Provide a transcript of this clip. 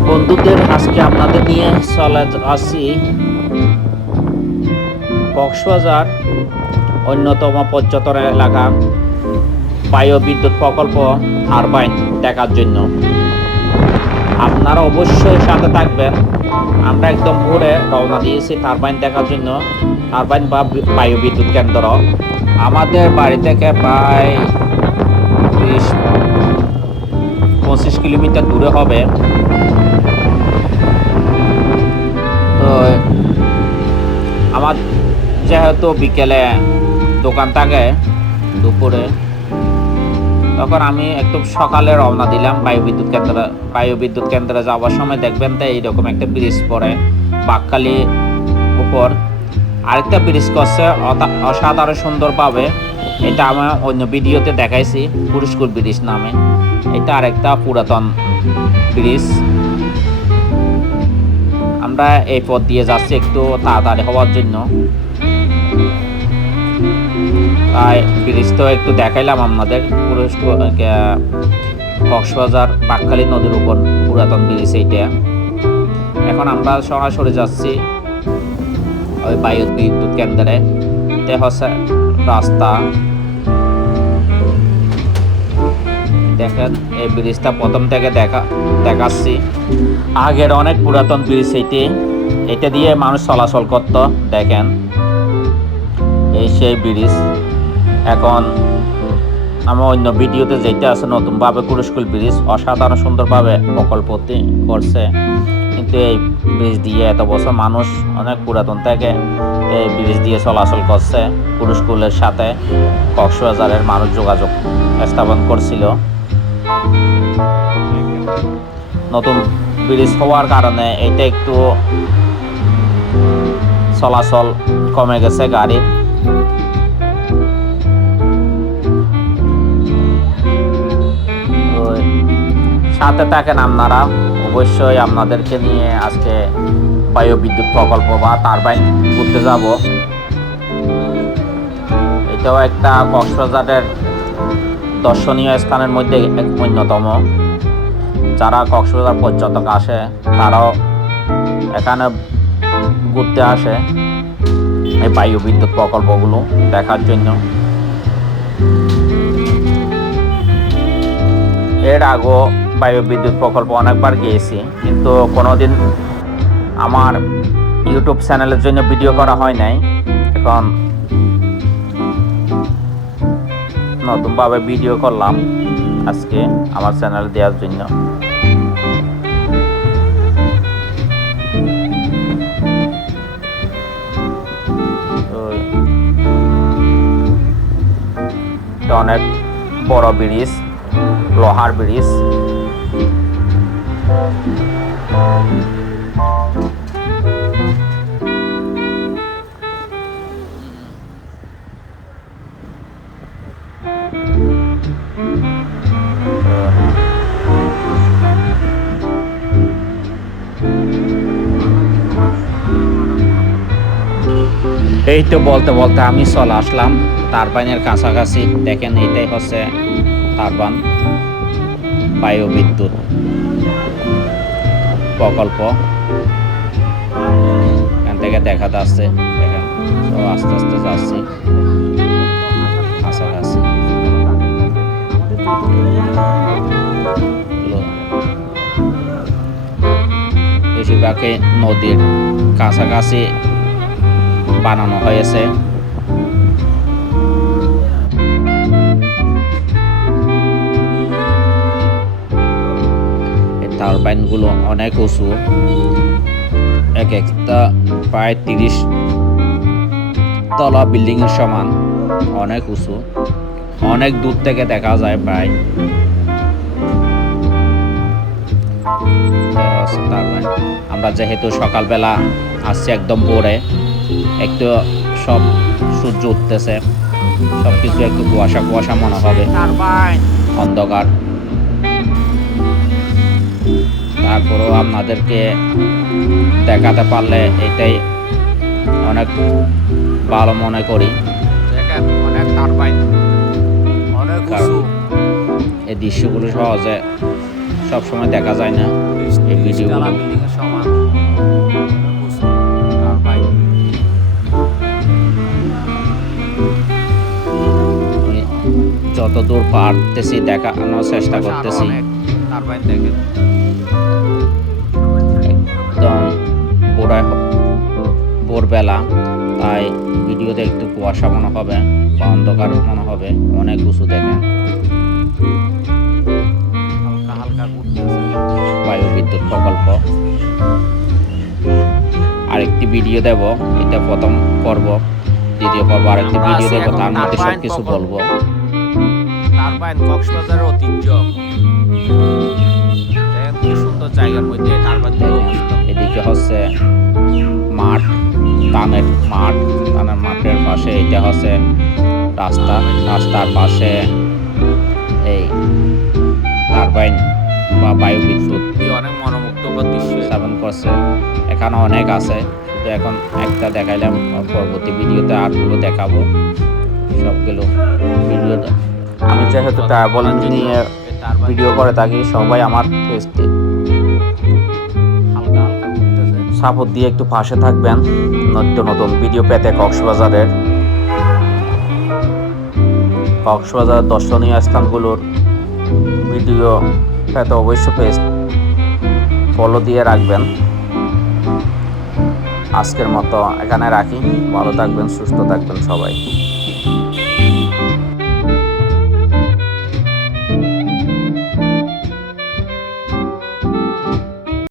বন্ধুদের আজকে আপনাদের নিয়ে চলে আসি কক্সবাজার, অন্যতম পর্যটন এলাকা বায়ু বিদ্যুৎ প্রকল্প টারবাইন দেখার জন্য। আপনারা অবশ্যই সাথে থাকবেন। আমরা একদম ভোরে রওনা দিয়েছি টারবাইন দেখার জন্য। টারবাইন বি- বায়ু বিদ্যুৎ কেন্দ্র। আমাদের বাড়ি থেকে প্রায় বিশ পঁচিশ কিলোমিটার দূরে হবে। তো আমার যেহেতু বিকেলে দোকান থাকে, দুপুরে, তখন আমি একটু সকালে রওনা দিলাম বায়ু বিদ্যুৎ কেন্দ্রে। বায়ু বিদ্যুৎ কেন্দ্রে যাওয়ার সময় দেখবেন তো এইরকম একটা ব্রিজ পড়ে বাক্কালি উপর। আরেকটা ব্রিজ করছে অসাধারণ সুন্দরভাবে। এটা আমি অন্য ভিডিওতে দেখাইছি পুরস্কুল ব্রিজ নামে। এটা আরেকটা পুরাতন ব্রিজ আমরা এই পথ দিয়ে যাচ্ছি একটু তাড়াতাড়ি হওয়ার জন্য। তাই ব্রিজ তো একটু দেখাইলাম আপনাদের। কক্সবাজার বাক্কালি নদীর উপর পুরাতন ব্রিজ এইটা। এখন আমরা সরাসরি যাচ্ছি ওই বায়ু বিদ্যুৎ কেন্দ্রে। তে হচ্ছে রাস্তা। দেখেন, এই ব্রিজটা প্রথম থেকে দেখা, দেখাচ্ছি। আগের অনেক পুরাতন ব্রিজ এইটি এটা দিয়ে মানুষ চলাচল করত, দেখেন। এই সেই ব্রিজ। এখন আমি অন্য ভিডিওতে যেটা আছে, নতুনভাবে কুরুস্কুল ব্রিজ, অসাধারণ সুন্দরভাবে প্রকল্পটি করছে। কিন্তু এই ব্রিজ দিয়ে এত বছর মানুষ অনেক পুরাতন থেকে এই ব্রিজ দিয়ে চলাচল করছে। কুরুস্কুলের সাথে কক্সবাজারের মানুষ যোগাযোগ স্থাপন করছিল। নতুন ব্রিজ হওয়ার কারণে এটা একটু চলাচল কমে গেছে গাড়ির। সাথে থাকেন আপনারা, অবশ্যই আপনাদেরকে নিয়ে আজকে বায়ু বিদ্যুৎ প্রকল্প বা টারবাইন ঘুরতে যাব। এটাও একটা কক্সবাজারের দর্শনীয় স্থানের মধ্যে এক অন্যতম। যারা কক্সবাজার পর্যটক আসে, তারাও এখানে ঘুরতে আসে এই বায়ু বিদ্যুৎ প্রকল্পগুলো দেখার জন্য। এর আগেও বায়ু বিদ্যুৎ প্রকল্প অনেকবার গিয়েছি, কিন্তু কোনোদিন আমার ইউটিউব চ্যানেলের জন্য ভিডিও করা হয় নাই। এখন নতুনভাবে ভিডিও করলাম আজকে আমার চ্যানেল দেওয়ার জন্য। অনেক বড় ব্রিজ লোহার ব্রিজ। এই তো বলতে বলতে আমি চলে আসলাম। টারবাইনের কাছাকাছি। দেখেন এটাই হচ্ছে টারবান বায়ু বিদ্যুৎ প্রকল্প। এখান থেকে দেখা যাচ্ছে, দেখেন আস্তে আস্তে যাচ্ছি। কাছাকাছি। বেশিরভাগই নদীর কাছাকাছি বানানো হয়েছে। টারবাইনগুলো অনেক উঁচু। এক একটা প্রায় তিরিশ তলা বিল্ডিং এর সমান। অনেক উঁচু। অনেক দূর থেকে দেখা যায় প্রায়। আমরা যেহেতু সকালবেলা আসছি একদম ভোরে একটু সব সূর্য উঠতেছে সব কিছু একটু কুয়াশা কুয়াশা মনে হবে। অন্ধকার। তারপরেও আপনাদেরকে দেখাতে পারলে এটাই অনেক ভালো মনে করি। অনেক টারবাইন। অনেক এই দৃশ্যগুলো সহজে সবসময় দেখা যায় না। এই ভিডিওগুলো। যতদূর পারতেছি দেখানোর চেষ্টা করতেছি। টারবাইন দেখেন একদম ভোরবেলা তাই ভিডিওতে একটু কুয়াশা মনে হবে বা অন্ধকার মনে হবে অনেক উঁচু দেখেন বায়ু বিদ্যুৎ প্রকল্প। আরেকটি ভিডিও দেব এটা প্রথম পর্ব দ্বিতীয় পর্ব আরেকটি ভিডিও আছি দেবো তার মধ্যে সব কিছু বলব। টারবাইন কক্সবাজারের ঐতিহ্য কি সুন্দর জায়গার মধ্যে টারবাইন এদিকে হচ্ছে মাঠ ধানের মাঠ ধানের মাঠের পাশে এটা হচ্ছে রাস্তা রাস্তার পাশে এই টারবাইন বা বায়ু বিদ্যুৎ অনেক মনোমুগ্ধকর দৃশ্য। স্থাপন করছে। এখানে অনেক আছে শুধু এখন একটা দেখাইলাম পরবর্তী ভিডিওতে আরগুলো দেখাবো। সবগুলো ভিডিও আমি যেহেতু ট্রাভেল নিয়ে ভিডিও করে থাকি সবাই আমার পেজটি ঘুরতেছে সাপোর্ট দিয়ে একটু পাশে থাকবেন। নিত্য নতুন ভিডিও পেতে কক্সবাজারের। কক্সবাজার দর্শনীয় স্থানগুলোর ভিডিও পেতে অবশ্যই পেজ ফলো দিয়ে রাখবেন। আজকের মতো এখানে রাখি। ভালো থাকবেন সুস্থ থাকবেন সবাই।